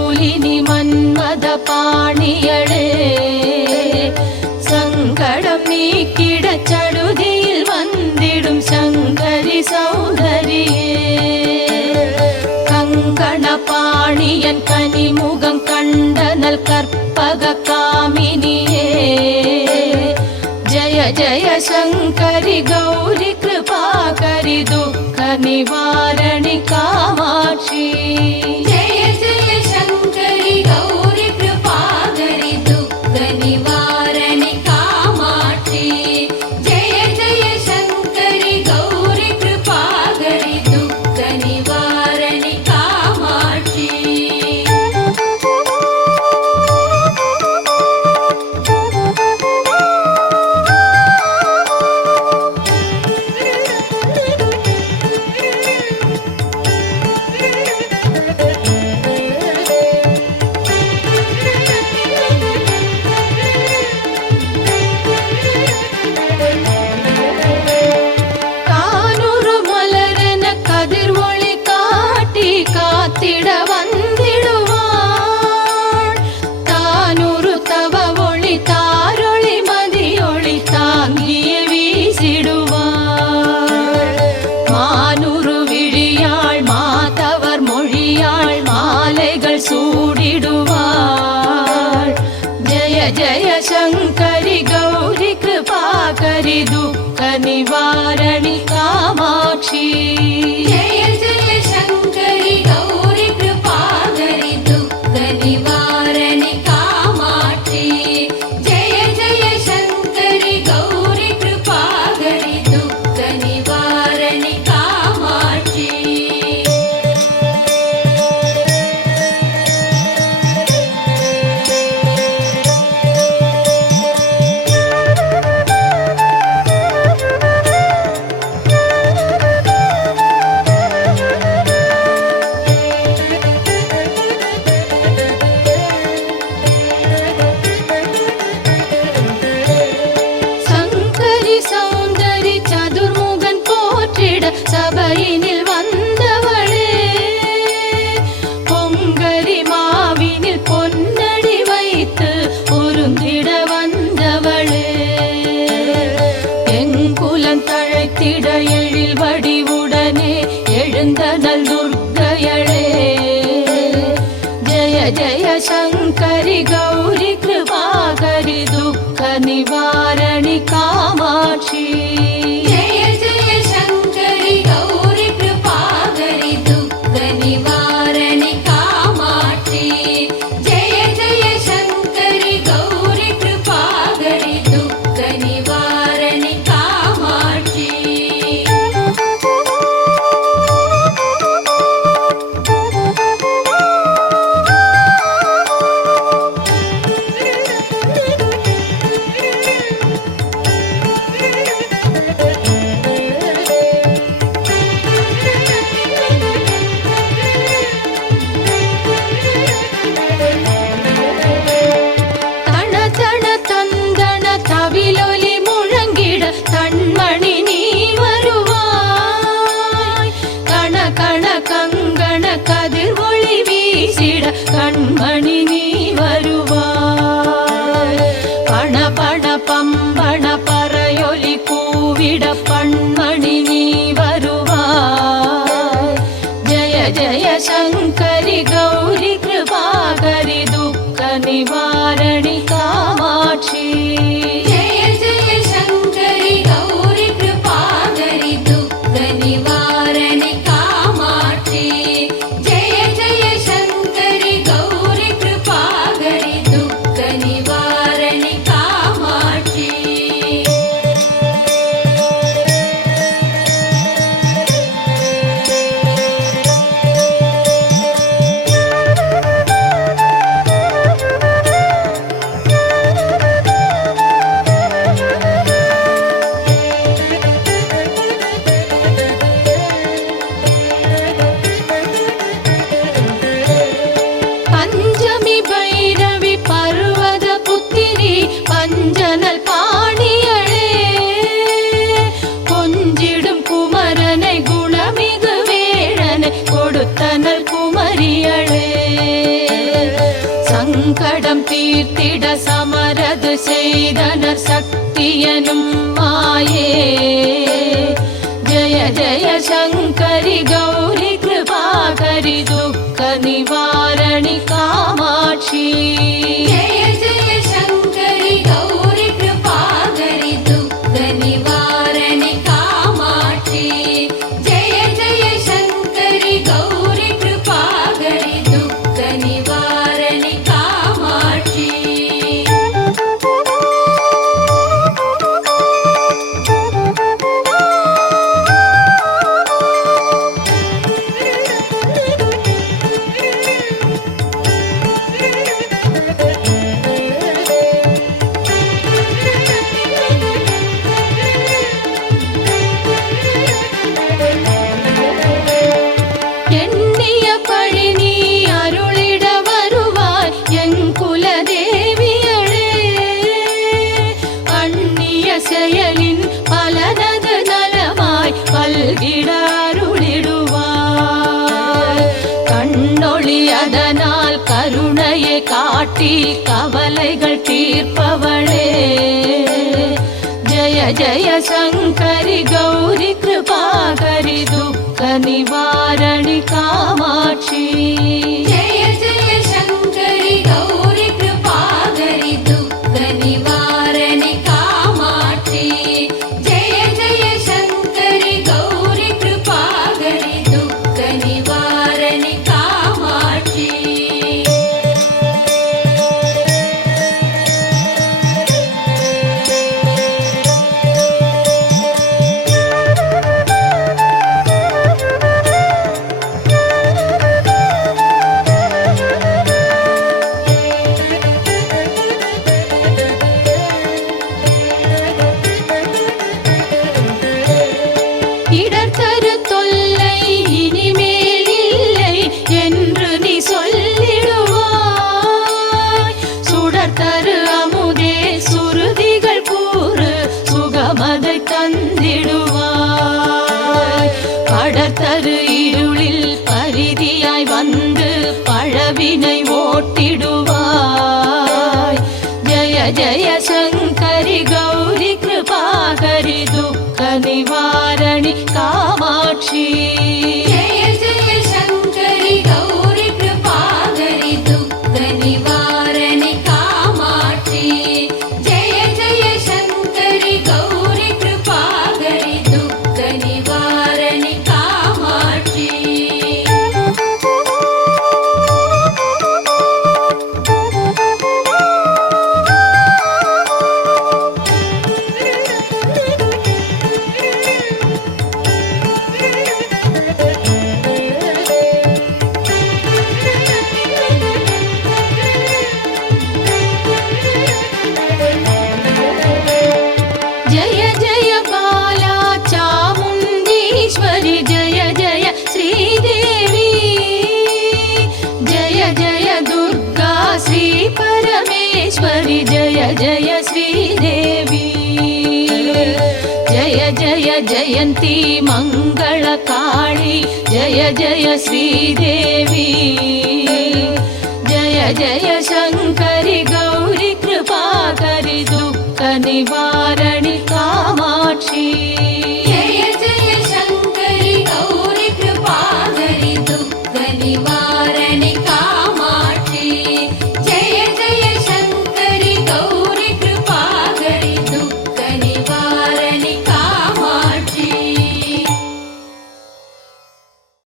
சூலினி மன்மத பாணியளே சங்கடம் நீக்கிட சடுதியில் வந்திடும் சங்கரி சௌந்தரியே கங்கண பாணியன் கனிமுகம் கண்டனல் கற்பக காமினியே जय जय शंकरि गौरी कृपाकरि दुःख निवारणि कामाक्षी जय जय शंकरि गौरी कृपाकरि दुःख निवारणि कामाक्षी जय जय शंकरि गौरी कृपाकरि दुःख निवारणि कामाक्षी जय शंकरि गौरी कृपाकरि दुःख निवारणि कामाक्षी जय जय शंकरि गौरी कृपाकरि दुःख निवारणि कामाक्षी जय जय शंकरि गौरी कृपाकरि दुःख निवारणि कामाक्षी சபையினில் வந்தவளே பொங்கரி மாவினில் பொன்னடி வைத்து பொருந்திட வந்தவளே எங்குலம் தழைத்திட எழில் வடிவுடனே எழுந்தனல் துர்க்கையளே ஜய ஜய சங்கரி கௌரி கிருபாகரி துக்க நிவாரணி காமாட்சி गौरी कृपाकरि दुःख निवारणि कामाक्षी जय जय शंकरि गौरी कृपाकरि दुःख निवारणि कामाक्षी கண்மணி நீ வருவாய் கண கண கங்கண கதிர் ஒளி வீசிட கண்மணி நீ வருவாய் பண பண பம்பண பறையொலி கூவிட பண்மணி நீ வருவாய் ஜய ஜய சங்கரி கௌரி கிருபாகரி துக்க நிவாரணி காமாட்சி गौरी कृपाकरि दुःख निवारणि कामाक्षी जय जय शंकरि गौरी कृपाकरि दुःख निवारणि कामाक्षी கொடுத்தனல் குமரியளே சங்கடம் தீர்த்திட சமரது செய்தனர் சக்தியனும் மாயே. ஜய ஜய சங்கரி கௌரி கிருபாகரி துக்க நிவாரணி காமாட்சி. जय जय शङ्करि गौरि कृपाकरि दुःख निवारणि कामाक्षि. जय जय शङ्करि गौरि कृपाकरि दुःख निवारणि कामाक्षि. எண்ணிய பழி நீ அருளிட வருவாய் என் குலதேவியளே. அந்நிய செயலின் பலனது நலமாய் பல்கிட அருளிடுவாய். கண்ணொளி அதனால் கருணையை காட்டி கவலைகள் தீர்ப்பவளே. ஜய ஜய சங்கரி கௌரி கிருபாகரி துக்க நிவாரணி காமாட்சி. जय जय शङ्करि गौरि कृपाकरि दुःख निवारणि कामाक्षि. जय जय शङ्करि गौरि कृपाकरि दुःख निवारणि कामाक्षि. இடர் தரு தொல்லை இனிமேல் இல்லை என்று நீ சொல்லிடுவாய். சுடர் தரு அமுதே சுருதிகள் கூறு சுகமதை தந்திடுவாய். படத்தரு இருளில் பரிதியாய் வந்து பழவினை ஓட்டிடுவாய். ஜய ஜய சங்கரி கௌரி கிருபாகரி துக்க நிவாரணி காமாட்சி. जय जय शङ्करि गौरि कृपाकरि दुःख निवारणि कामाक्षि. जय जय शङ्करि गौरि कृपाकरि दुःख निवारणि कामाक्षि. जय जय बाला चामुण्डीश्वरि जय जय श्रीदेवी. जय जय दुर्गा श्री परमेश्वरि जय जय श्रीदेवी. जय जय जयन्ती मङ्गलकाळी जय जय श्रीदेवी. जय जय शङ्करि गौरि कृपाकरि दुःख निवारणि कामाक्षि.